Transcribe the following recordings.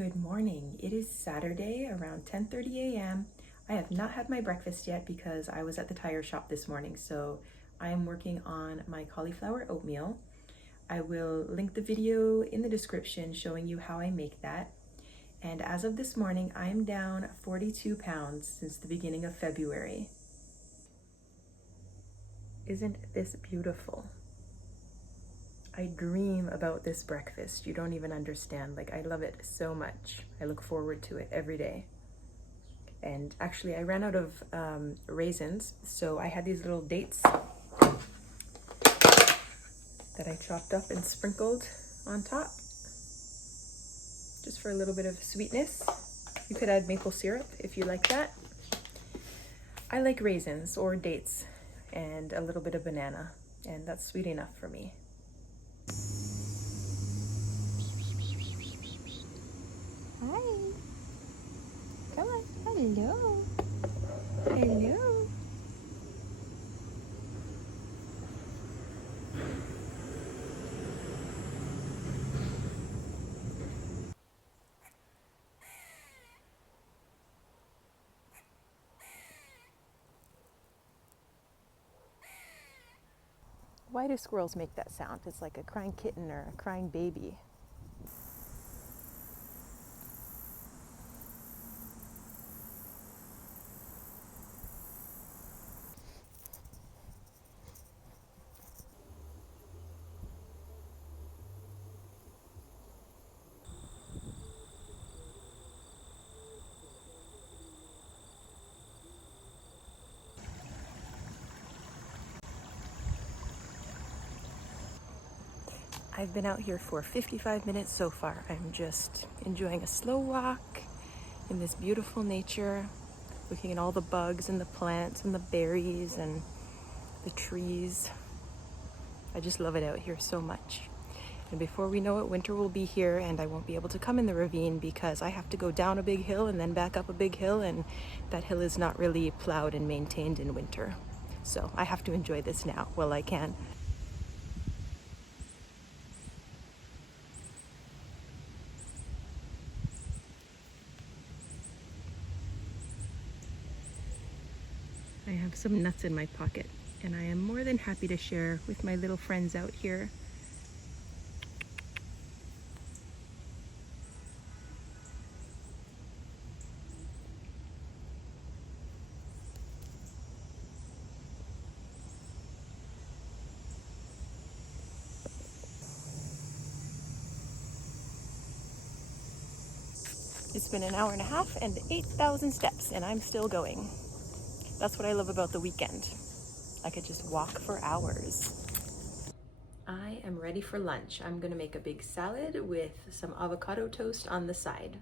Good morning. It is Saturday around 10:30 a.m. I have not had my breakfast yet because I was at the tire shop this morning, so I am working on my cauliflower oatmeal. I will link the video in the description showing you how I make that. And as of this morning, I'm down 42 pounds since the beginning of February. Isn't this beautiful? I dream about this breakfast. You don't even understand. Like, I love it so much. I look forward to it every day. And actually, I ran out of raisins, so I had these little dates that I chopped up and sprinkled on top, just for a little bit of sweetness. You could add maple syrup if you like that. I like raisins or dates and a little bit of banana, and that's sweet enough for me. Hi. Come on. Hello. Hello. Why do squirrels make that sound? It's like a crying kitten or a crying baby. I've been out here for 55 minutes so far. I'm just enjoying a slow walk in this beautiful nature, looking at all the bugs and the plants and the berries and the trees. I just love it out here so much. And before we know it, winter will be here and I won't be able to come in the ravine because I have to go down a big hill and then back up a big hill, and that hill is not really plowed and maintained in winter. So I have to enjoy this now while I can. I have some nuts in my pocket, and I am more than happy to share with my little friends out here. It's been an hour and a half and 8,000 steps, and I'm still going. That's what I love about the weekend. I could just walk for hours. I am ready for lunch. I'm gonna make a big salad with some avocado toast on the side.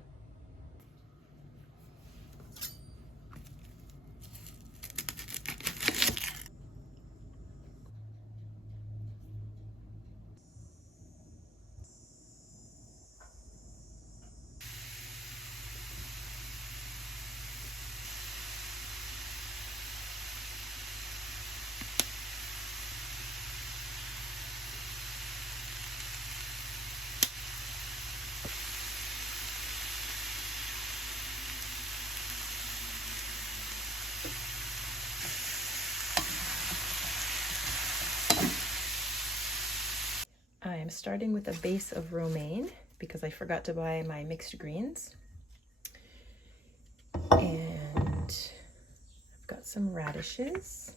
I am starting with a base of romaine because I forgot to buy my mixed greens. And I've got some radishes.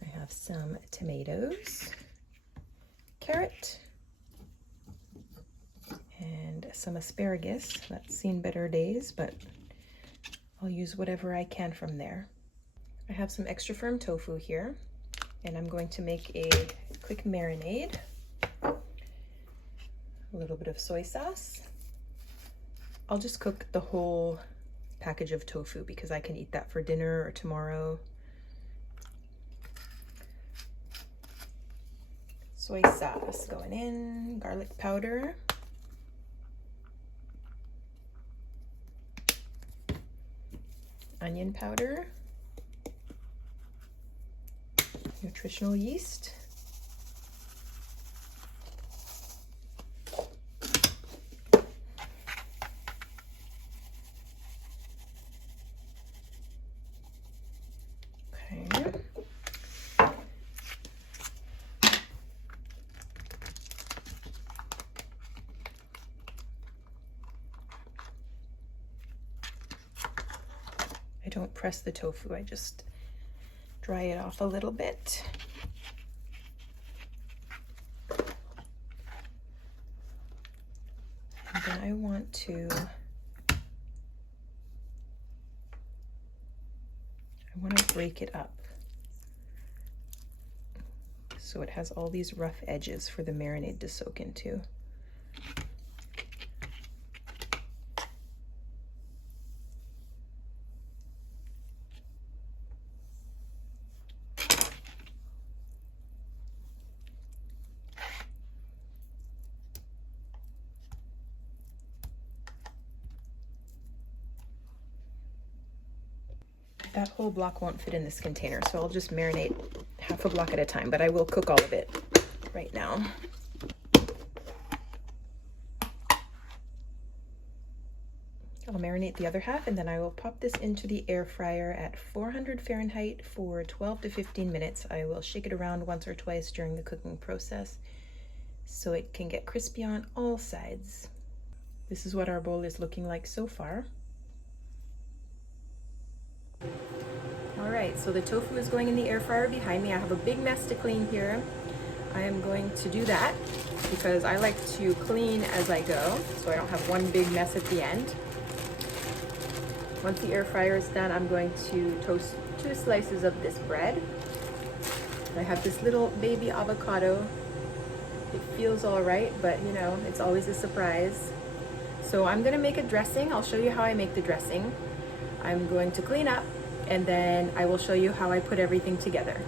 I have some tomatoes, carrot, and some asparagus. That's seen better days, but I'll use whatever I can from there. I have some extra firm tofu here, and I'm going to make a quick marinade. A little bit of soy sauce. I'll just cook the whole package of tofu because I can eat that for dinner or tomorrow. Soy sauce going in, garlic powder, onion powder, nutritional yeast, don't press the tofu, I just dry it off a little bit. And then I want to break it up so it has all these rough edges for the marinade to soak into. That whole block won't fit in this container, so I'll just marinate half a block at a time, but I will cook all of it right now. I'll marinate the other half, and then I will pop this into the air fryer at 400 Fahrenheit for 12 to 15 minutes. I will shake it around once or twice during the cooking process so it can get crispy on all sides. This is what our bowl is looking like so far. All right, so the tofu is going in the air fryer behind me. I have a big mess to clean here. I am going to do that because I like to clean as I go, so I don't have one big mess at the end. Once the air fryer is done, I'm going to toast 2 slices of this bread. I have this little baby avocado. It feels all right, but you know, it's always a surprise. So I'm gonna make a dressing. I'll show you how I make the dressing. I'm going to clean up, and then I will show you how I put everything together.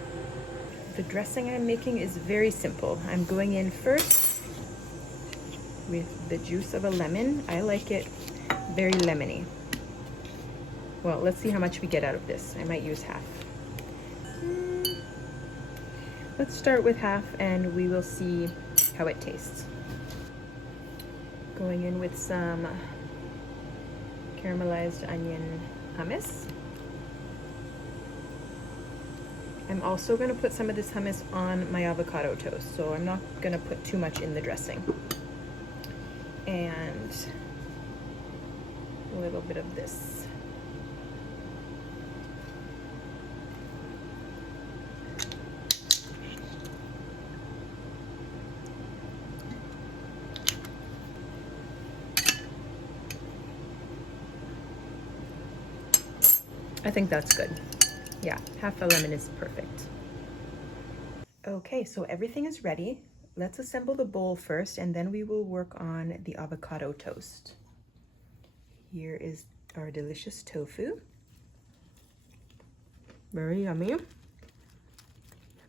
The dressing I'm making is very simple. I'm going in first with the juice of a lemon. I like it very lemony. Well, let's see how much we get out of this. I might use half. Let's start with half and we will see how it tastes. Going in with some caramelized onion hummus. I'm also going to put some of this hummus on my avocado toast, so I'm not going to put too much in the dressing. And a little bit of this. I think that's good. Yeah, half a lemon is perfect. Okay, so everything is ready. Let's assemble the bowl first, and then we will work on the avocado toast. Here is our delicious tofu. Very yummy.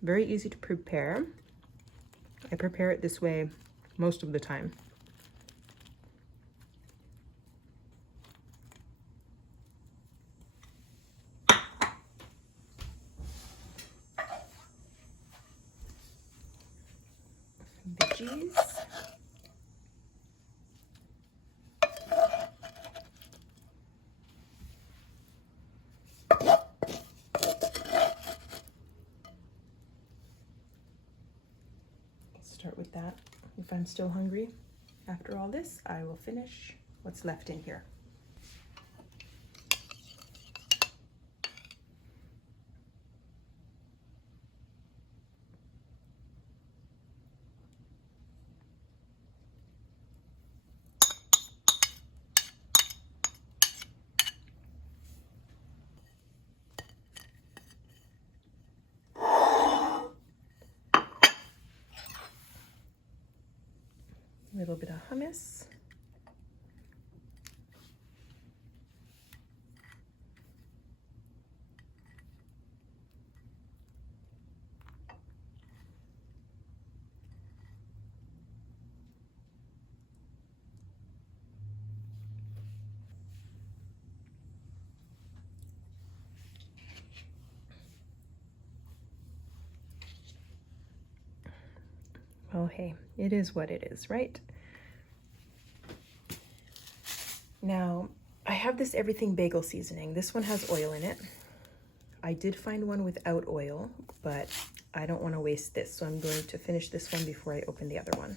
Very easy to prepare. I prepare it this way most of the time. Veggies. Start with that. If I'm still hungry after all this, I will finish what's left in here. A little bit of hummus. Well, hey, it is what it is, right? Now, I have this everything bagel seasoning. This one has oil in it. I did find one without oil, but I don't want to waste this, so I'm going to finish this one before I open the other one.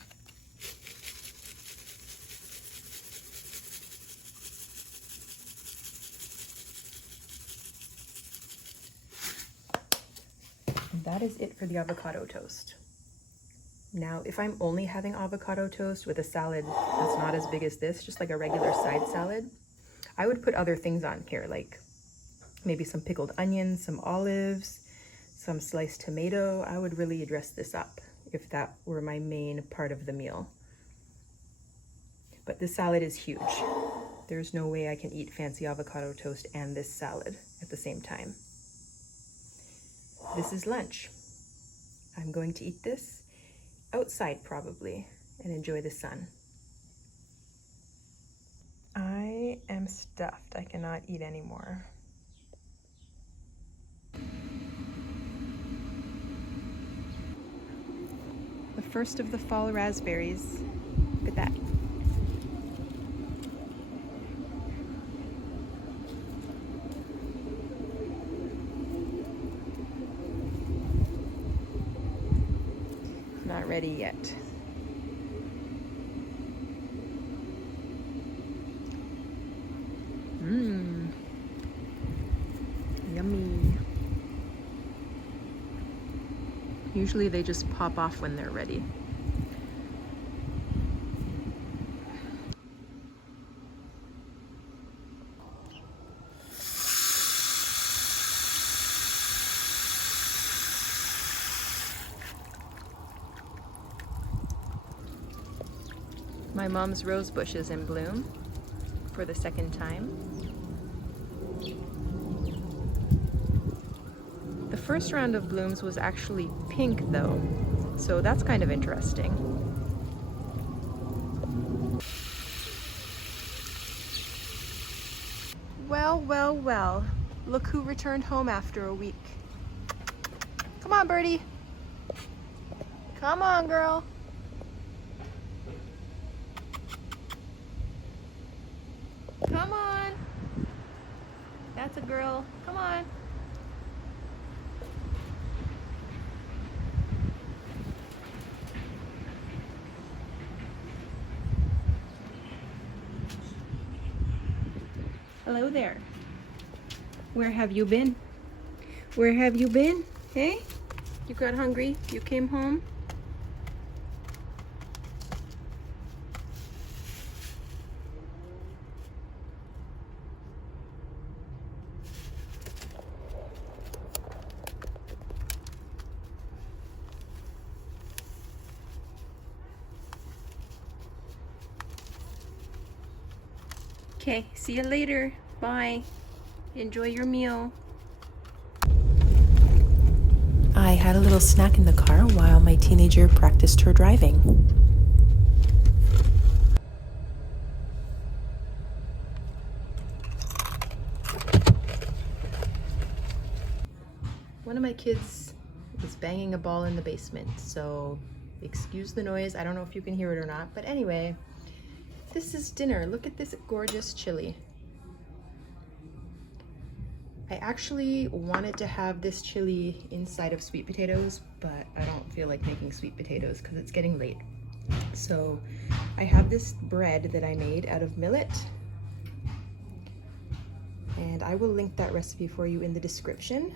that is it for the avocado toast. Now, if I'm only having avocado toast with a salad that's not as big as this, just like a regular side salad, I would put other things on here, like maybe some pickled onions, some olives, some sliced tomato. I would really dress this up if that were my main part of the meal. But this salad is huge. There's no way I can eat fancy avocado toast and this salad at the same time. This is lunch. I'm going to eat this outside probably and enjoy the sun. I am stuffed. I cannot eat anymore. The first of the fall raspberries. Look at that. Not ready yet. Mmm. Yummy. Usually they just pop off when they're ready. My mom's rose bush is in bloom for the second time. The first round of blooms was actually pink though, so that's kind of interesting. Well, well, well, look who returned home after a week. Come on, birdie. Come on, girl. Come on. That's a girl. Come on. Hello there. Where have you been? Where have you been? Hey? You got hungry? You came home? Okay, see you later. Bye. Enjoy your meal. I had a little snack in the car while my teenager practiced her driving. One of my kids is banging a ball in the basement, so excuse the noise. I don't know if you can hear it or not, but anyway, this is dinner. Look at this gorgeous chili. I actually wanted to have this chili inside of sweet potatoes, but I don't feel like making sweet potatoes because it's getting late. So I have this bread that I made out of millet, and I will link that recipe for you in the description.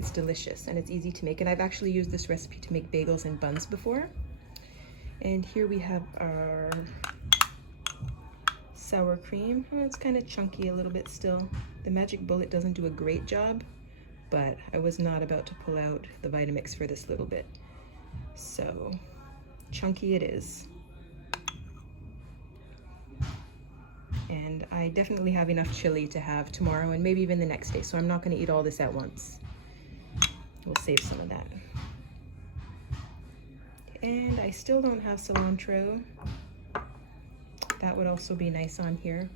It's delicious and it's easy to make, and I've actually used this recipe to make bagels and buns before. And here we have our sour cream. Oh, it's kind of chunky a little bit still. The Magic Bullet doesn't do a great job, but I was not about to pull out the Vitamix for this little bit. So chunky it is. And I definitely have enough chili to have tomorrow and maybe even the next day, so I'm not going to eat all this at once. We'll save some of that. And I still don't have cilantro. That would also be nice on here.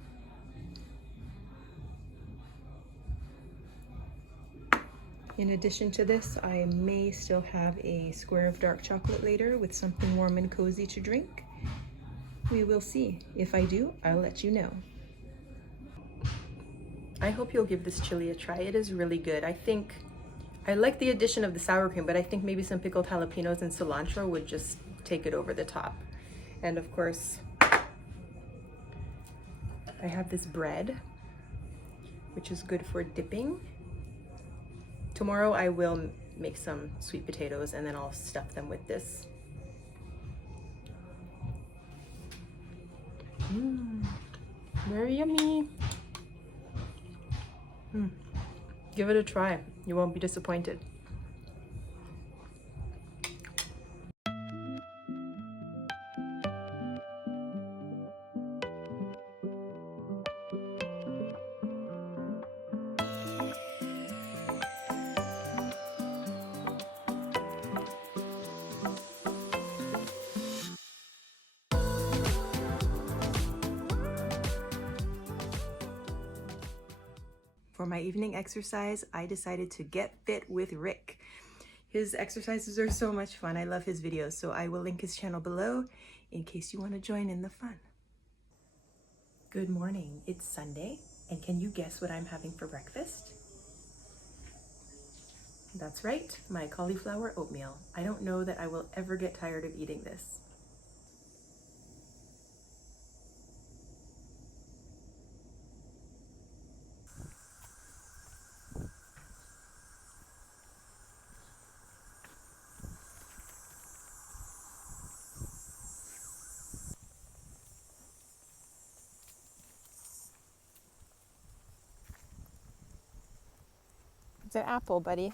In addition to this, I may still have a square of dark chocolate later with something warm and cozy to drink. We will see. If I do, I'll let you know. I hope you'll give this chili a try. It is really good. I like the addition of the sour cream, but I think maybe some pickled jalapenos and cilantro would just take it over the top. And of course, I have this bread, which is good for dipping. Tomorrow I will make some sweet potatoes, and then I'll stuff them with this. Very yummy. Give it a try. You won't be disappointed. For my evening exercise, I decided to get fit with Rick. His exercises are so much fun. I love his videos, so I will link his channel below in case you want to join in the fun. Good morning. It's Sunday, and can you guess what I'm having for breakfast? That's right, my cauliflower oatmeal. I don't know that I will ever get tired of eating this. It's an apple, buddy.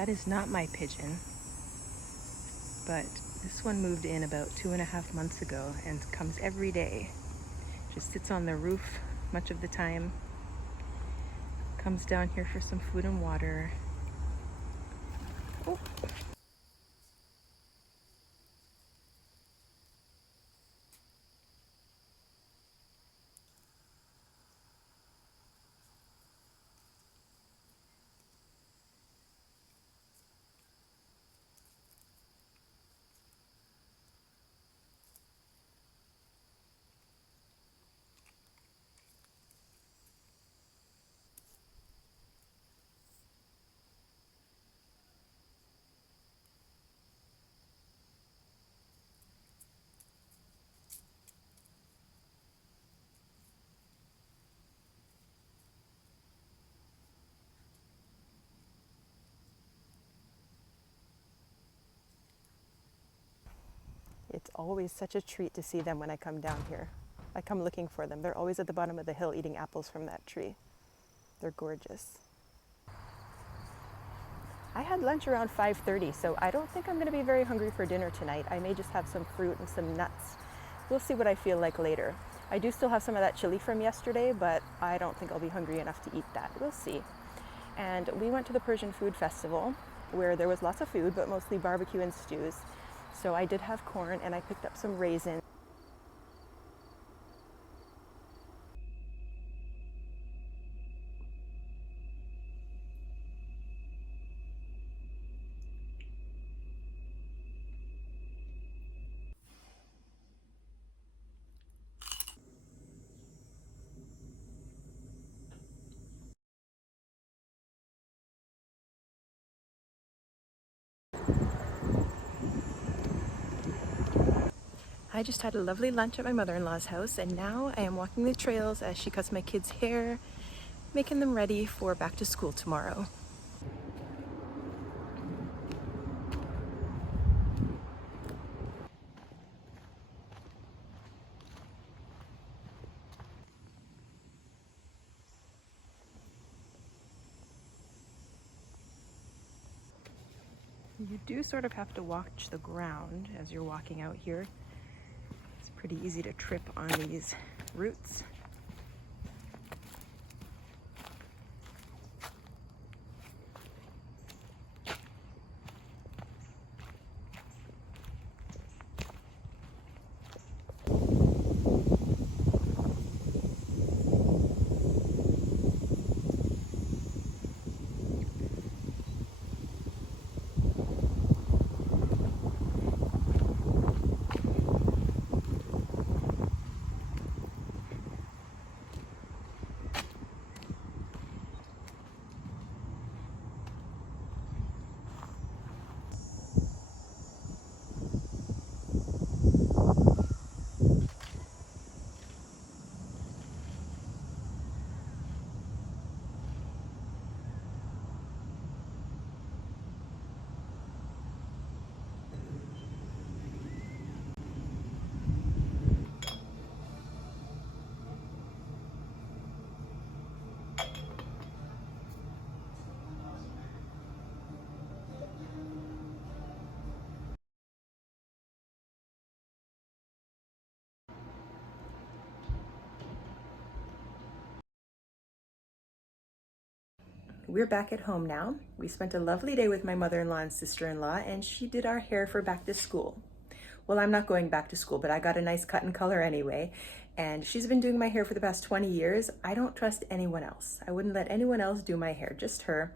That is not my pigeon, but this one moved in about 2.5 months ago and comes every day. Just sits on the roof much of the time. Comes down here for some food and water. Oh. It's always such a treat to see them when I come down here. I come looking for them. They're always at the bottom of the hill eating apples from that tree. They're gorgeous. I had lunch around 5:30, so I don't think I'm going to be very hungry for dinner tonight. I may just have some fruit and some nuts. We'll see what I feel like later. I do still have some of that chili from yesterday, but I don't think I'll be hungry enough to eat that. We'll see. And we went to the Persian Food Festival, where there was lots of food, but mostly barbecue and stews. So I did have corn, and I picked up some raisins. I just had a lovely lunch at my mother-in-law's house, and now I am walking the trails as she cuts my kids' hair, making them ready for back to school tomorrow. You do sort of have to watch the ground as you're walking out here. It's pretty easy to trip on these roots. We're back at home now. We spent a lovely day with my mother-in-law and sister-in-law, and she did our hair for back to school. Well, I'm not going back to school, but I got a nice cut and color anyway, and she's been doing my hair for the past 20 years. I don't trust anyone else. I wouldn't let anyone else do my hair, just her.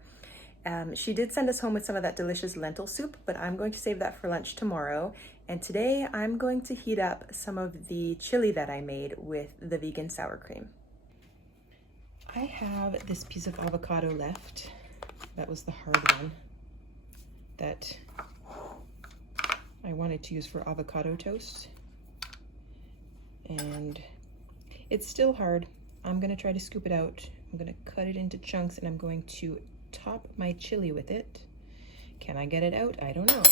She did send us home with some of that delicious lentil soup, but I'm going to save that for lunch tomorrow. And today I'm going to heat up some of the chili that I made with the vegan sour cream. I have this piece of avocado left. That was the hard one that I wanted to use for avocado toast. And it's still hard. I'm gonna try to scoop it out. I'm gonna cut it into chunks, and I'm going to top my chili with it. Can I get it out? I don't know.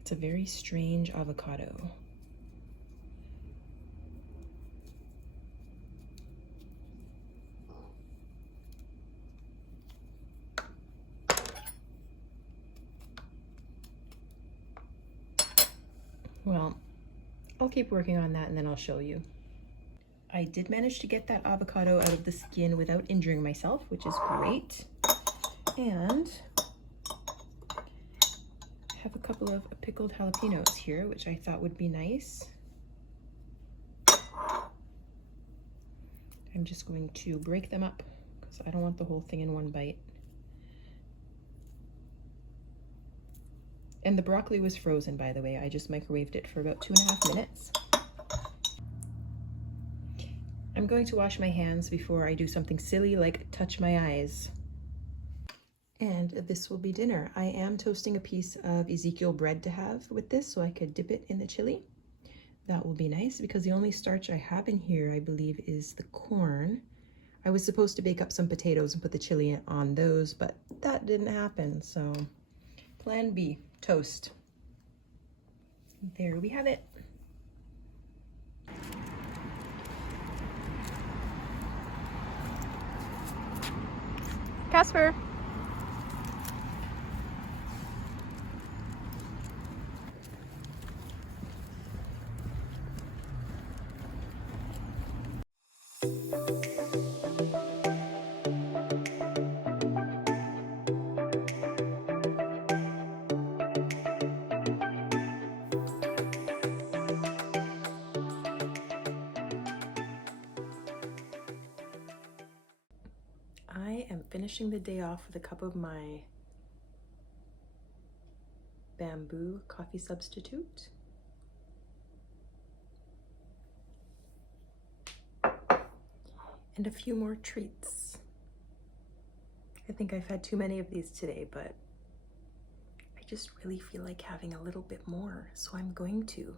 It's a very strange avocado. Well, I'll keep working on that and then I'll show you. I did manage to get that avocado out of the skin without injuring myself, which is great. And I have a couple of pickled jalapenos here, which I thought would be nice. I'm just going to break them up because I don't want the whole thing in one bite. And the broccoli was frozen, by the way. I just microwaved it for about 2.5 minutes. I'm going to wash my hands before I do something silly like touch my eyes. And this will be dinner. I am toasting a piece of Ezekiel bread to have with this so I could dip it in the chili. That will be nice because the only starch I have in here, I believe, is the corn. I was supposed to bake up some potatoes and put the chili on those, but that didn't happen. So plan B, toast. There we have it. Casper. I am finishing the day off with a cup of my bamboo coffee substitute. And a few more treats. I think I've had too many of these today, but I just really feel like having a little bit more, so I'm going to.